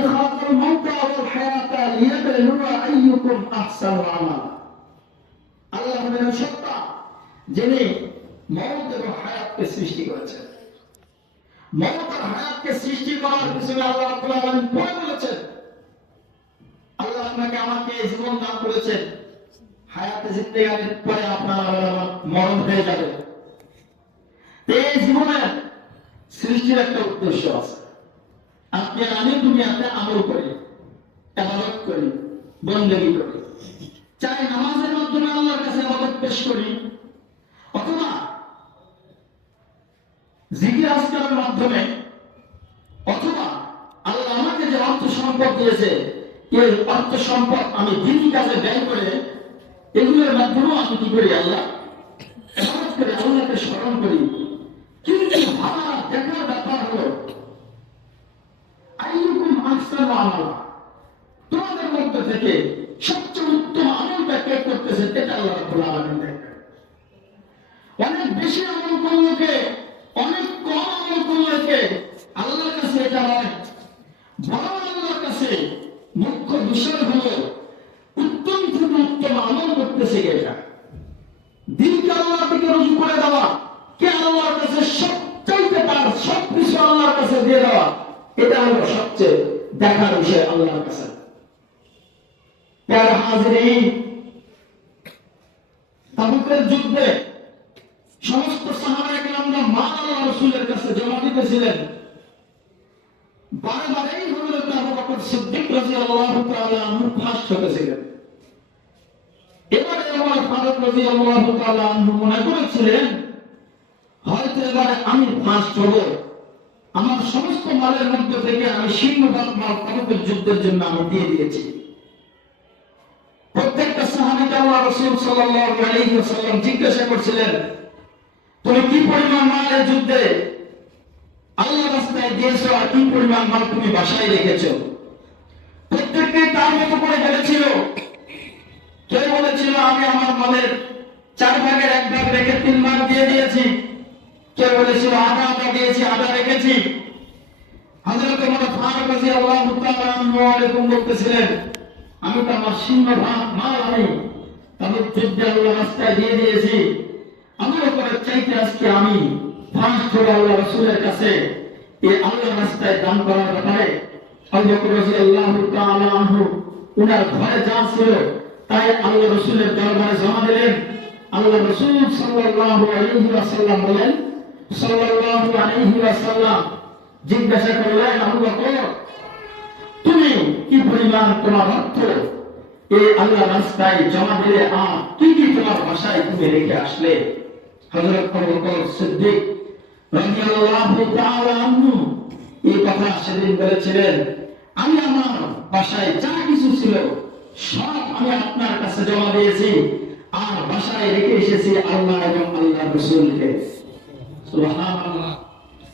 خلق الموت والحياة ليبلو أيكم أحسن عملا আল্লাহ হলেন সত্তা যিনি মৌত এবং হায়াতকে সৃষ্টি করেছেন মৌত আর হায়াতকে সৃষ্টি করার পিছনে আল্লাহ রাব্বুল আলামিন পরে বলেছেন আল্লাহ আপনাকে আমাকে এই জীবন দান করেছেন হায়াতে জিন্দেগানির পরে আপনার আর আমার মরণ হয়ে যাবে তো এই জীবনের সৃষ্টির একটা উদ্দেশ্য আছে আপনি আমি তুমি দুনিয়াতে আমল করি তাহলে করি বন্দেগি করি চাই নামাজের মাধ্যমে আল্লাহর কাছে আমাদের পেশ করি অথবা জিকির আজকারের মাধ্যমে অথবা আল্লাহ আমাকে যে অর্থ সম্পদ দিয়েছে এই অর্থ সম্পদ আমি দিনই কাছে ব্যয় করে এগুলোর মাধ্যমেও আমি কি করি আল্লাহ তোমাদের মধ্যে থেকে সবচেয়ে উত্তম আমলটা কে করতেছে এটা আল্লাহ দেখবেন অনেক বেশি আমল করলোকে অনেক কম আমল করলোকে আল্লাহর কাছে এটা হয় বড় আল্লাহর কাছে মুখ্য বিষয় হলো উত্তম থেকে উত্তম আমল করতেছে এটা দিনকে আল্লাহর দিকে রুজু করে দেওয়া কে আল্লাহর কাছে সব চাইতে পার সব কিছু আল্লাহর কাছে দিয়ে দেওয়া এটা হলো সবচেয়ে দেখার বিষয় আল্লাহর কাছে তার তাবুকের যুদ্ধে সমস্ত একরামরা কাছে জমা দিতেছিলেন বারে বারেই আবু বকর সিদ্দিক রাদিয়াল্লাহু তাআলা আনহু ফাঁস হতেছিলেন এবারে আমার ফারুক রাদিয়াল্লাহু তাআলা আনহু মনে করেছিলেন হয়তো এবারে আমি ফাঁস হবো আমার সমস্ত মালের মধ্য থেকে আমি সিংহের যুদ্ধের জন্য আমি দিয়ে দিয়েছি প্রত্যেকটা সাহাবিকে সাল্লাম জিজ্ঞাসা করছিলেন তুমি কি পরিমাণ মালের যুদ্ধে আল্লাহ রাস্তায় দিয়েছ আর কি পরিমাণ মাল তুমি বাসায় রেখেছ প্রত্যেককে তার মতো করে বলেছিল কেউ বলেছিল আমি আমার মালের চার ভাগের এক ভাগ রেখে তিন ভাগ দিয়ে দিয়েছি কে বলেছিল আদা আদা দিয়েছি আদা রেখেছি হযরত ওমর ফারুক রাদিয়াল্লাহু তাআলা আনহু বলতেছিলেন আমি তো আমার সিংহ ভাগ মাল আমি তাদের যুদ্ধে আল্লাহ রাস্তায় দিয়ে দিয়েছি আমার উপরে চাইতে আজকে আমি ফাঁস করে আল্লাহ রসুলের কাছে এই আল্লাহ রাস্তায় দান করার ব্যাপারে আল্লাহ রাদিয়াল্লাহু তাআলা আনহু উনার ঘরে যা তাই আল্লাহ রসুলের দরবারে জমা দিলেন আল্লাহ রসুল সাল্লাল্লাহু আলাইহি ওয়াসাল্লাম বলেন জিজ্ঞাসা করলেন আবু বকর তুমি কি পরিমাণ তোমার অর্থ এই আল্লাহ রাস্তায় জমা দিলে আ কি কি তোমার ভাষায় তুমি রেখে আসলে সিদ্দিক এই কথা সেদিন বলেছিলেন আমি আমার বাসায় যা কিছু ছিল সব আমি আপনার কাছে জমা দিয়েছি আর বাসায় রেখে এসেছি আল্লাহ এবং আল্লাহ রসুলকে subhanallah